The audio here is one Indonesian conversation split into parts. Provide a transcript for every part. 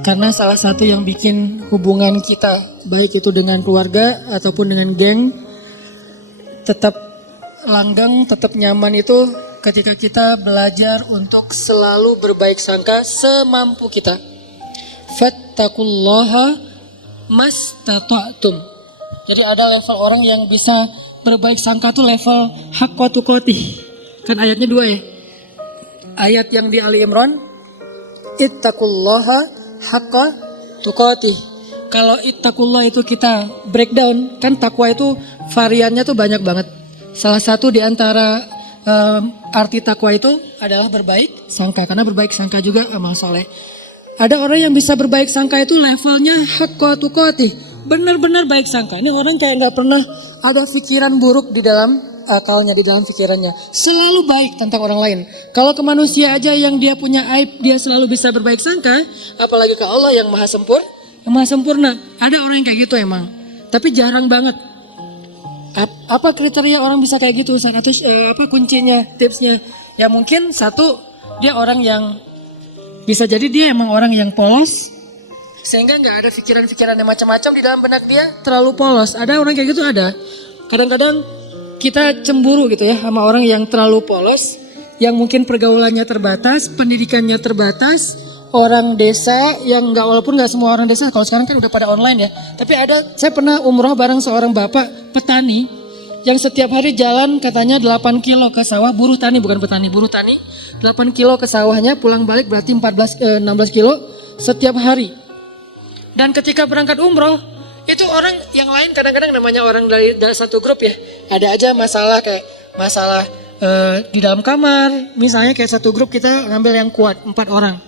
Karena salah satu yang bikin hubungan kita, baik itu dengan keluarga ataupun dengan geng, tetap langgeng, tetap nyaman itu ketika kita belajar untuk selalu berbaik sangka semampu kita. Fattaqullaha mastata'tum. Jadi ada level orang yang bisa berbaik sangka tuh level haqqa tuqatih. Kan ayatnya 2 ya. Ayat yang di Ali Imran, ittaqullaha haqqa tuqatih. Kalau ittaqullah itu kita breakdown, kan takwa itu variannya tuh banyak banget. Salah satu di antara arti takwa itu adalah berbaik sangka, karena berbaik sangka juga amal soleh. Ada orang yang bisa berbaik sangka itu levelnya haqqa tuqatih, benar-benar baik sangka. Ini orang kayak nggak pernah ada pikiran buruk di dalam akalnya, di dalam pikirannya. Selalu baik tentang orang lain. Kalau ke manusia aja yang dia punya aib, dia selalu bisa berbaik sangka, apalagi ke Allah yang maha sempurna. Ada orang yang kayak gitu emang, tapi jarang banget. Apa kriteria orang bisa kayak gitu? Atau apa kuncinya, tipsnya? Ya mungkin satu, dia orang yang bisa jadi dia emang orang yang polos, sehingga nggak ada pikiran-pikiran yang macam-macam di dalam benak dia, terlalu polos. Ada orang kayak gitu, ada. Kadang-kadang kita cemburu gitu ya sama orang yang terlalu polos, yang mungkin pergaulannya terbatas, pendidikannya terbatas, orang desa yang nggak, walaupun nggak semua orang desa, kalau sekarang kan udah pada online ya. Tapi saya pernah umroh bareng seorang bapak petani yang setiap hari jalan katanya 8 kilo ke sawah, buruh tani bukan petani, buruh tani, 8 kilo ke sawahnya, pulang balik berarti 16 kilo setiap hari. Dan ketika berangkat umroh, itu orang yang lain kadang-kadang namanya orang dari satu grup ya, ada aja masalah kayak masalah di dalam kamar. Misalnya kayak satu grup kita ngambil yang kuat 4 orang.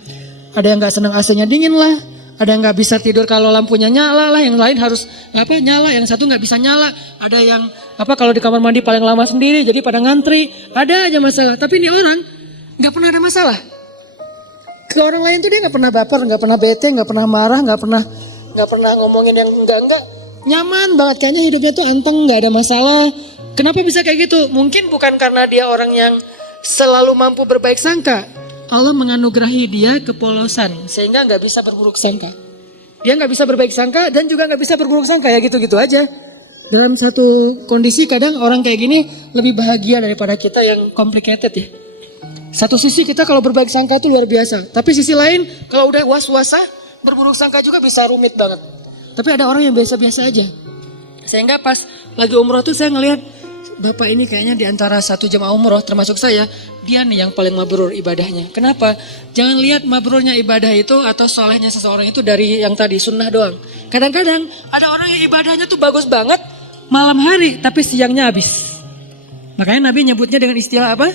Ada yang nggak senang AC-nya dingin lah, ada yang nggak bisa tidur kalau lampunya nyala lah, yang lain harus nyala, yang satu nggak bisa nyala. Ada yang kalau di kamar mandi paling lama sendiri, jadi pada ngantri. Ada aja masalah. Tapi ini orang nggak pernah ada masalah. Ke orang lain tuh dia nggak pernah baper, nggak pernah bete, nggak pernah marah, nggak pernah ngomongin yang enggak. Nyaman banget kayaknya hidupnya tuh anteng, nggak ada masalah. Kenapa bisa kayak gitu? Mungkin bukan karena dia orang yang selalu mampu berbaik sangka. Allah menganugerahi dia kepolosan sehingga nggak bisa berburuk sangka. Dia nggak bisa berbaik sangka dan juga nggak bisa berburuk sangka, ya gitu-gitu aja. Dalam satu kondisi kadang orang kayak gini lebih bahagia daripada kita yang complicated ya. Satu sisi kita kalau berbaik sangka itu luar biasa, tapi sisi lain kalau udah was-wasah berburuk sangka juga bisa rumit banget. Tapi ada orang yang biasa-biasa aja. Sehingga pas lagi umroh tuh saya ngelihat bapak ini kayaknya di antara satu jemaah umroh termasuk saya, dia nih yang paling mabrur ibadahnya. Kenapa? Jangan lihat mabrurnya ibadah itu atau solehnya seseorang itu dari yang tadi sunnah doang. Kadang-kadang ada orang yang ibadahnya tuh bagus banget malam hari tapi siangnya habis. Makanya Nabi nyebutnya dengan istilah apa?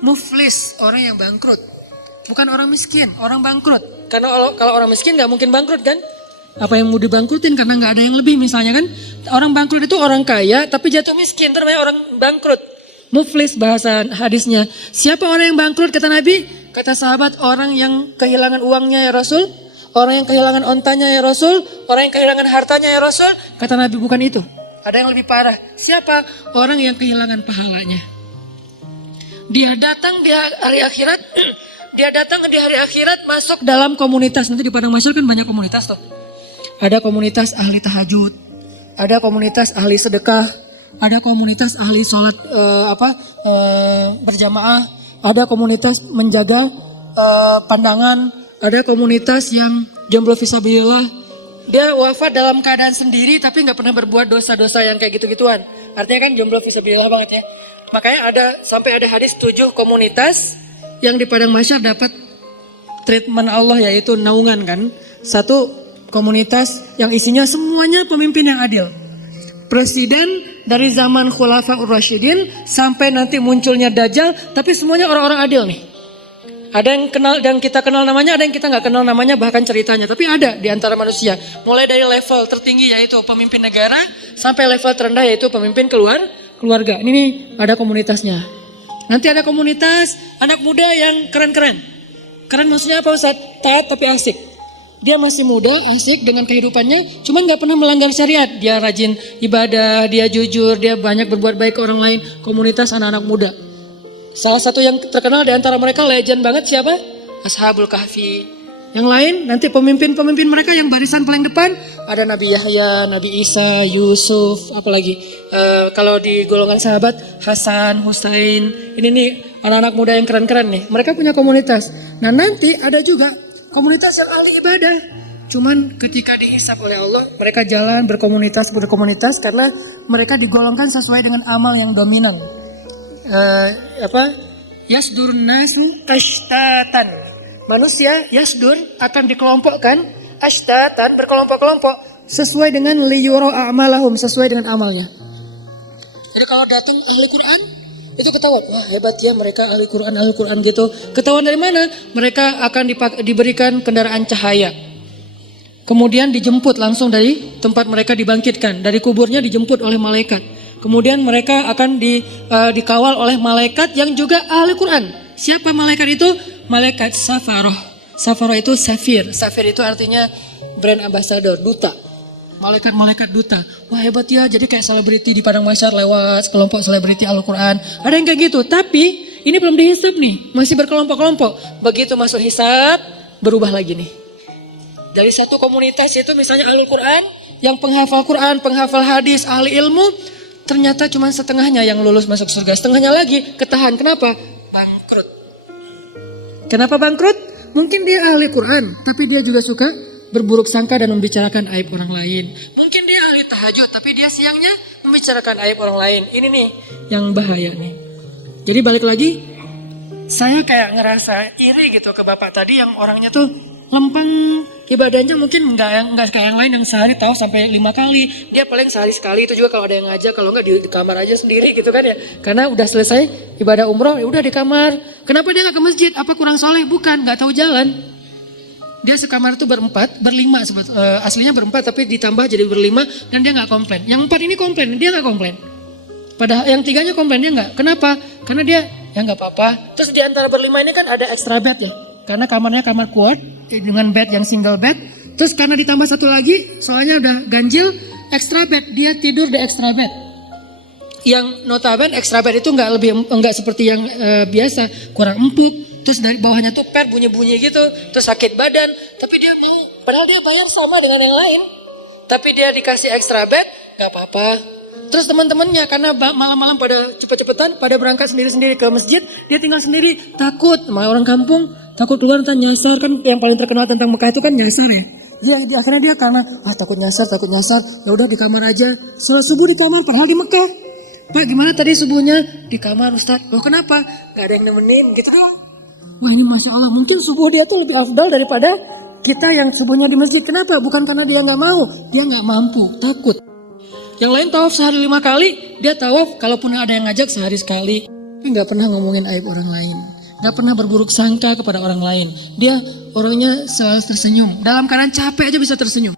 Muflis, orang yang bangkrut. Bukan orang miskin, orang bangkrut. Karena kalau orang miskin gak mungkin bangkrut kan? Apa yang mau dibangkrutin karena gak ada yang lebih misalnya kan? Orang bangkrut itu orang kaya tapi jatuh miskin, itu namanya orang bangkrut. Muflis bahasa hadisnya. Siapa orang yang bangkrut kata Nabi? Kata sahabat, orang yang kehilangan uangnya ya Rasul, orang yang kehilangan ontanya ya Rasul, orang yang kehilangan hartanya ya Rasul. Kata Nabi bukan itu. Ada yang lebih parah. Siapa? Orang yang kehilangan pahalanya. Dia datang di hari akhirat, masuk dalam komunitas. Nanti di Padang Mahsyar kan banyak komunitas tuh. Ada komunitas ahli tahajud, ada komunitas ahli sedekah, ada komunitas ahli sholat berjamaah, ada komunitas menjaga pandangan, ada komunitas yang jomblo fisabilillah. Dia wafat dalam keadaan sendiri tapi nggak pernah berbuat dosa-dosa yang kayak gitu-gituan. Artinya kan jomblo fisabilillah banget ya. Makanya sampai ada hadis 7 komunitas yang di Padang Mahsyar dapat treatment Allah, yaitu naungan kan. Satu komunitas yang isinya semuanya pemimpin yang adil. Presiden dari zaman Khulafaur Rasyidin sampai nanti munculnya Dajjal, tapi semuanya orang-orang adil nih. Ada yang kenal dan kita kenal namanya, ada yang kita nggak kenal namanya bahkan ceritanya. Tapi ada di antara manusia. Mulai dari level tertinggi yaitu pemimpin negara sampai level terendah yaitu pemimpin keluarga. Ini nih ada komunitasnya. Nanti ada komunitas anak muda yang keren-keren. Keren maksudnya apa Ustaz? Taat tapi asik. Dia masih muda, asik dengan kehidupannya, cuman nggak pernah melanggar syariat. Dia rajin ibadah, dia jujur, dia banyak berbuat baik ke orang lain. Komunitas anak-anak muda. Salah satu yang terkenal di antara mereka legend banget siapa? Ashabul Kahfi. Yang lain nanti pemimpin-pemimpin mereka yang barisan paling depan ada Nabi Yahya, Nabi Isa, Yusuf, apalagi kalau di golongan sahabat Hasan, Husain. Ini nih anak-anak muda yang keren-keren nih. Mereka punya komunitas. Nah nanti ada juga komunitas yang ahli ibadah. Cuman ketika dihisab oleh Allah, mereka jalan berkomunitas karena mereka digolongkan sesuai dengan amal yang dominan. Yasdurun nasu kashtatan. Manusia yasdur akan dikelompokkan ashtatan berkelompok-kelompok sesuai dengan liyuro a'malahum, sesuai dengan amalnya. Jadi kalau datang ahli Quran itu ketahuan, wah hebat ya mereka ahli Quran gitu. Ketahuan dari mana? Mereka akan diberikan kendaraan cahaya. Kemudian dijemput langsung dari tempat mereka dibangkitkan, dari kuburnya dijemput oleh malaikat. Kemudian mereka akan dikawal oleh malaikat yang juga ahli Quran. Siapa malaikat itu? Malaikat Safaroh. Safaroh itu safir. Safir itu artinya brand ambassador, duta. Malaikat-malaikat duta. Wah hebat ya, jadi kayak selebriti di padang mahsyar lewat kelompok selebriti Al-Quran. Ada yang kayak gitu, tapi ini belum dihisab nih. Masih berkelompok-kelompok. Begitu masuk hisab, berubah lagi nih. Dari satu komunitas itu misalnya ahli Quran, yang penghafal Quran, penghafal hadis, ahli ilmu, ternyata cuma setengahnya yang lulus masuk surga. Setengahnya lagi ketahan. Kenapa? Bangkrut. Kenapa bangkrut? Mungkin dia ahli Quran, tapi dia juga suka berburuk sangka dan membicarakan aib orang lain. Mungkin dia ahli tahajud, tapi dia siangnya membicarakan aib orang lain. Ini nih yang bahaya nih. Jadi balik lagi, saya kayak ngerasa iri gitu ke bapak tadi yang orangnya tuh lempeng ibadahnya, mungkin nggak kayak yang lain yang sehari tahu sampai 5 kali. Dia paling sehari sekali, itu juga kalau ada yang ngajak, kalau nggak di kamar aja sendiri gitu kan ya. Karena udah selesai ibadah umroh, ya udah di kamar. Kenapa dia nggak ke masjid? Apa kurang soleh? Bukan, nggak tahu jalan. Dia sekamar itu berlima, aslinya berempat tapi ditambah jadi berlima dan dia nggak komplain. Yang 4 ini komplain, dia nggak komplain. Padahal yang 3-nya komplain, dia nggak. Kenapa? Karena dia ya nggak apa-apa. Terus di antara berlima ini kan ada extra bed ya. Karena kamarnya kamar quad dengan bed yang single bed. Terus karena ditambah satu lagi, soalnya udah ganjil, extra bed, dia tidur di extra bed. Yang notabene extra bed itu nggak seperti yang biasa, kurang empuk. Terus dari bawahnya tuh pet bunyi-bunyi gitu, terus sakit badan. Tapi dia mau, padahal dia bayar sama dengan yang lain. Tapi dia dikasih extra bed, nggak apa-apa. Terus teman-temannya karena malam-malam pada cepet-cepetan, pada berangkat sendiri-sendiri ke masjid, dia tinggal sendiri, takut sama orang kampung, takut keluar ntar nyasar, kan yang paling terkenal tentang Mekah itu kan nyasar ya. Akhirnya dia karena takut nyasar, ya udah di kamar aja. Sholat subuh di kamar, padahal di Mekah. Pak gimana tadi subuhnya? Di kamar Ustaz. Loh kenapa? Gak ada yang nemenin gitu doang. Wah ini Masya Allah, mungkin subuh dia tuh lebih afdal daripada kita yang subuhnya di masjid. Kenapa? Bukan karena dia gak mau, dia gak mampu, takut. Yang lain tawaf sehari 5 kali, dia tawaf kalaupun ada yang ngajak sehari sekali. Tapi gak pernah ngomongin aib orang lain. Gak pernah berburuk sangka kepada orang lain. Dia orangnya selalu tersenyum. Dalam keadaan capek aja bisa tersenyum.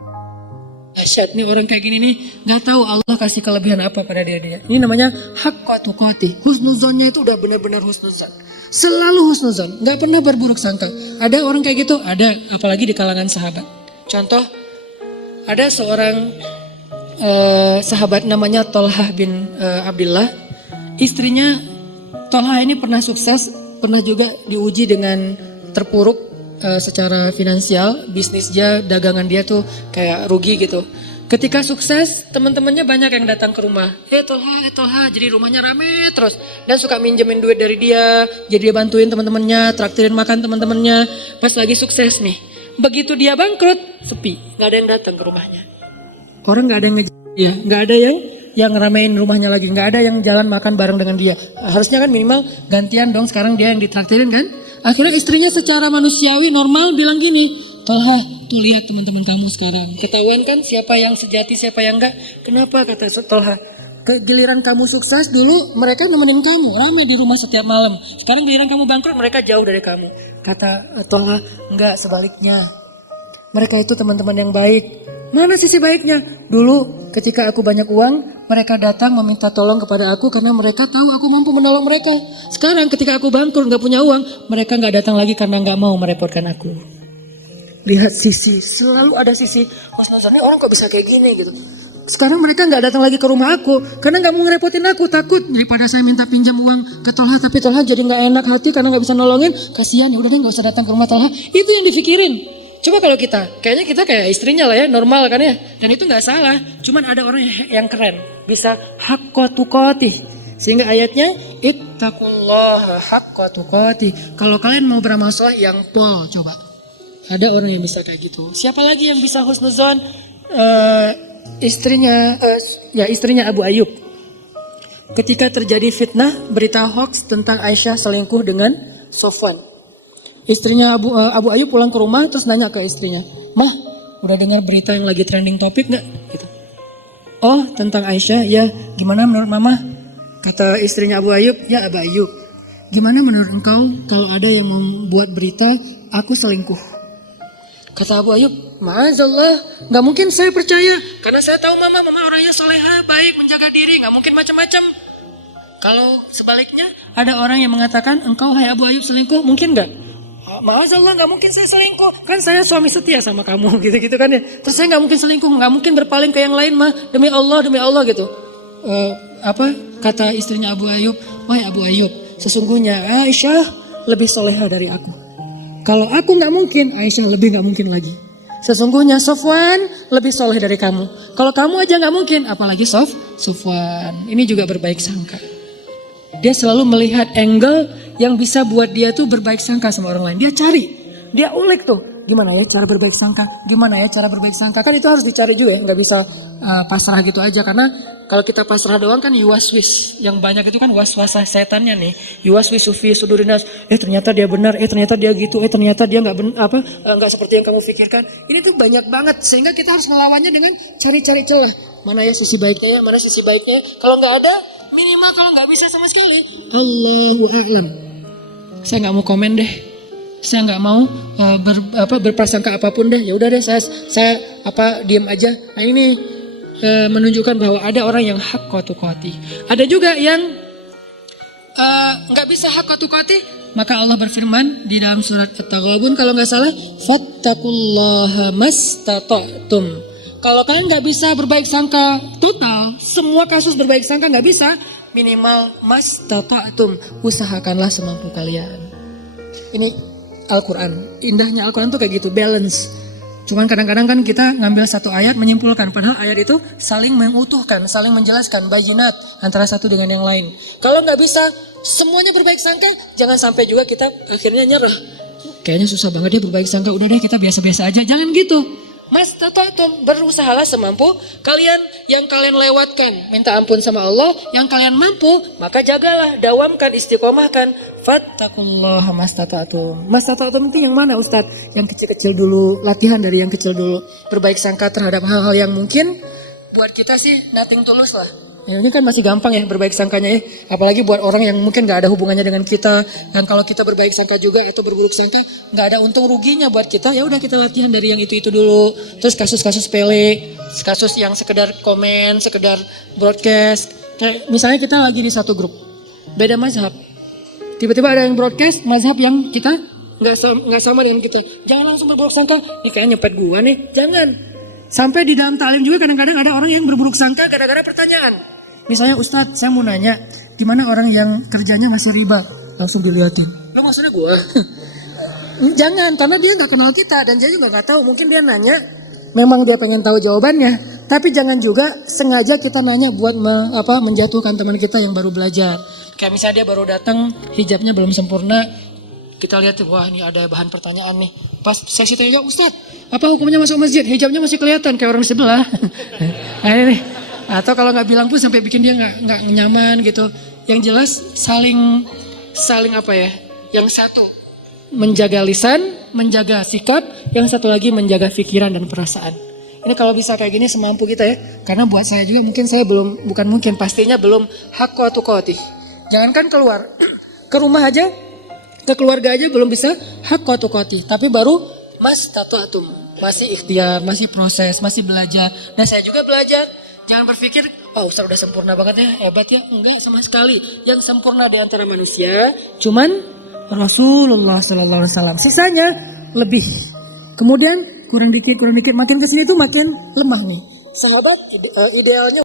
Dahsyat nih orang kayak gini nih, gak tahu Allah kasih kelebihan apa pada dia. Ini namanya haqqa tuqatih. Husnuzonnya itu udah benar-benar husnuzon. Selalu husnuzon, gak pernah berburuk sangka. Ada orang kayak gitu, ada apalagi di kalangan sahabat. Contoh, ada seorang sahabat namanya Tolhah bin Abdullah. Istrinya Tolhah ini pernah sukses, pernah juga diuji dengan terpuruk secara finansial. Bisnisnya, dagangan dia tuh kayak rugi gitu. Ketika sukses, teman-temannya banyak yang datang ke rumah. Tolhah, jadi rumahnya rame terus. Dan suka minjemin duit dari dia, jadi dia bantuin teman-temannya, traktirin makan teman-temannya. Pas lagi sukses nih, begitu dia bangkrut, sepi, nggak ada yang datang ke rumahnya. Orang nggak ada yang nggak ada yang ngeramein rumahnya lagi, nggak ada yang jalan makan bareng dengan dia. Harusnya kan minimal gantian dong, sekarang dia yang ditraktirin kan. Akhirnya istrinya secara manusiawi normal bilang gini, Tolhah, tuh lihat teman-teman kamu sekarang, ketahuan kan siapa yang sejati siapa yang enggak. Kenapa? Kata Tolhah, giliran kamu sukses dulu mereka nemenin kamu, ramai di rumah setiap malam. Sekarang giliran kamu bangkrut mereka jauh dari kamu. Kata Tolhah, enggak, sebaliknya. Mereka itu teman-teman yang baik. Mana sisi baiknya? Dulu ketika aku banyak uang, mereka datang meminta tolong kepada aku karena mereka tahu aku mampu menolong mereka. Sekarang ketika aku bangkrut gak punya uang, mereka gak datang lagi karena gak mau merepotkan aku. Lihat sisi, selalu ada sisi husnuzon. Orang kok bisa kayak gini gitu. Sekarang mereka gak datang lagi ke rumah aku karena gak mau ngerepotin aku, takut daripada saya minta pinjam uang ke Tolhah, tapi Tolhah jadi gak enak hati karena gak bisa nolongin. Kasihan, ya udah deh gak usah datang ke rumah Tolhah. Itu yang dipikirin. Coba kalau kayaknya kita kayak istrinya lah ya, normal kan ya. Dan itu nggak salah, cuman ada orang yang keren, bisa haqqa tuqatih. Sehingga ayatnya ittaqullaha haqqa tuqatih. Kalau kalian mau beramal soleh yang pol, coba. Ada orang yang bisa kayak gitu. Siapa lagi yang bisa husnuzon? Istrinya Abu Ayyub. Ketika terjadi fitnah, berita hoax tentang Aisyah selingkuh dengan Sofwan. Istrinya Abu Ayyub pulang ke rumah terus nanya ke istrinya, "Mah, udah dengar berita yang lagi trending topik gak?" Gitu. "Oh, tentang Aisyah, ya. Gimana menurut Mama?" Kata istrinya Abu Ayyub, "Ya Abu Ayyub, gimana menurut engkau kalau ada yang membuat berita aku selingkuh?" Kata Abu Ayyub, "Ma'azallah, gak mungkin saya percaya. Karena saya tahu Mama orangnya soleha, baik, menjaga diri, gak mungkin macam-macam. Kalau sebaliknya, ada orang yang mengatakan, engkau hai Abu Ayyub selingkuh, mungkin gak?" "Ma'azallah, gak mungkin saya selingkuh. Kan saya suami setia sama kamu." Gitu-gitu kan ya. "Terus saya gak mungkin selingkuh, gak mungkin berpaling ke yang lain mah. Demi Allah gitu." Kata istrinya Abu Ayyub, "Wahai Abu Ayyub, sesungguhnya Aisyah lebih soleha dari aku. Kalau aku gak mungkin, Aisyah lebih gak mungkin lagi. Sesungguhnya Sofwan lebih soleh dari kamu. Kalau kamu aja gak mungkin, apalagi Sofwan." Ini juga berbaik sangka. Dia selalu melihat angle yang bisa buat dia tuh berbaik sangka sama orang lain. Dia cari, dia ulik tuh. Gimana ya cara berbaik sangka? Gimana ya cara berbaik sangka? Kan itu harus dicari juga ya, nggak bisa pasrah gitu aja. Karena kalau kita pasrah doang kan yuwaswis. Yang banyak itu kan waswasah setannya nih. Yuwaswisu fi sudurinas. Ternyata dia benar. Ternyata dia gitu. Ternyata dia nggak seperti yang kamu pikirkan. Ini tuh banyak banget sehingga kita harus melawannya dengan cari-cari celah. Mana ya sisi baiknya ya? Mana sisi baiknya? Kalau nggak ada, minimal kalau nggak bisa sama sekali, Allahu a'lam. Saya nggak mau komen deh. Saya nggak mau berprasangka apapun deh. Ya udah deh, saya diam aja. Nah ini menunjukkan bahwa ada orang yang haqqa tuqatih. Ada juga yang nggak bisa haqqa tuqatih. Maka Allah berfirman di dalam surat At-Taghabun kalau nggak salah, fattaqullaha mastata'tum. Kalau kalian nggak bisa berbaik sangka total, semua kasus berbaik sangka nggak bisa, minimal mastata'tum, usahakanlah semampu kalian. Ini Al-Quran, indahnya Al-Quran tuh kayak gitu, balance. Cuman kadang-kadang kan kita ngambil satu ayat menyimpulkan, padahal ayat itu saling mengutuhkan, saling menjelaskan bayinat antara satu dengan yang lain. Kalau nggak bisa semuanya berbaik sangka, jangan sampai juga kita akhirnya nyerah. Kayaknya susah banget ya berbaik sangka, udah deh kita biasa-biasa aja, jangan gitu. Mastata'tum, berusahalah semampu kalian. Yang kalian lewatkan, minta ampun sama Allah. Yang kalian mampu, maka jagalah, dawamkan, istiqomahkan. Fattaqullaha mastata'tum. Mastata'tum itu yang mana Ustadz? Yang kecil-kecil dulu, latihan dari yang kecil dulu. Berbaik sangka terhadap hal-hal yang mungkin buat kita sih nothing tulus lah. Ya, ini kan masih gampang ya berbaik sangkanya ya. Apalagi buat orang yang mungkin gak ada hubungannya dengan kita. Dan kalau kita berbaik sangka juga atau berburuk sangka, gak ada untung ruginya buat kita. Ya udah kita latihan dari yang itu dulu. Terus kasus-kasus sepele, kasus yang sekedar komen, sekedar broadcast. Kayak misalnya kita lagi di satu grup, beda mazhab. Tiba-tiba ada yang broadcast mazhab yang kita gak sama dengan kita. Jangan langsung berburuk sangka, ini kayaknya nyepet gua nih. Jangan. Sampai di dalam ta'lim juga kadang-kadang ada orang yang berburuk sangka gara-gara pertanyaan. Misalnya, "Ustadz, saya mau nanya, gimana orang yang kerjanya masih riba?" Langsung dilihatin. "Lo maksudnya gue?" Jangan, karena dia nggak kenal kita dan dia juga nggak tahu. Mungkin dia nanya, memang dia pengen tahu jawabannya. Tapi jangan juga sengaja kita nanya buat menjatuhkan teman kita yang baru belajar. Kayak misalnya dia baru datang, hijabnya belum sempurna. Kita lihat, wah ini ada bahan pertanyaan nih. Pas sesi tanya, "Ustadz, apa hukumnya masuk masjid? Hijabnya masih kelihatan kayak orang sebelah." Nah ini nih. Atau kalau nggak bilang pun sampai bikin dia nggak nyaman gitu. Yang jelas saling Yang satu menjaga lisan, menjaga sikap. Yang satu lagi menjaga pikiran dan perasaan. Ini kalau bisa kayak gini semampu kita ya. Karena buat saya juga mungkin saya pastinya belum haqqa tuqatih. Jangankan keluar, ke rumah aja, ke keluarga aja belum bisa haqqa tuqatih. Tapi baru mastata'tum, masih ikhtiar, masih proses, masih belajar. Dan saya juga belajar. Jangan berpikir, Ustaz udah sempurna banget ya, hebat ya. Enggak sama sekali. Yang sempurna di antara manusia cuman Rasulullah sallallahu alaihi wasallam. Sisanya lebih. Kemudian kurang dikit, makin kesini tuh makin lemah nih. Sahabat idealnya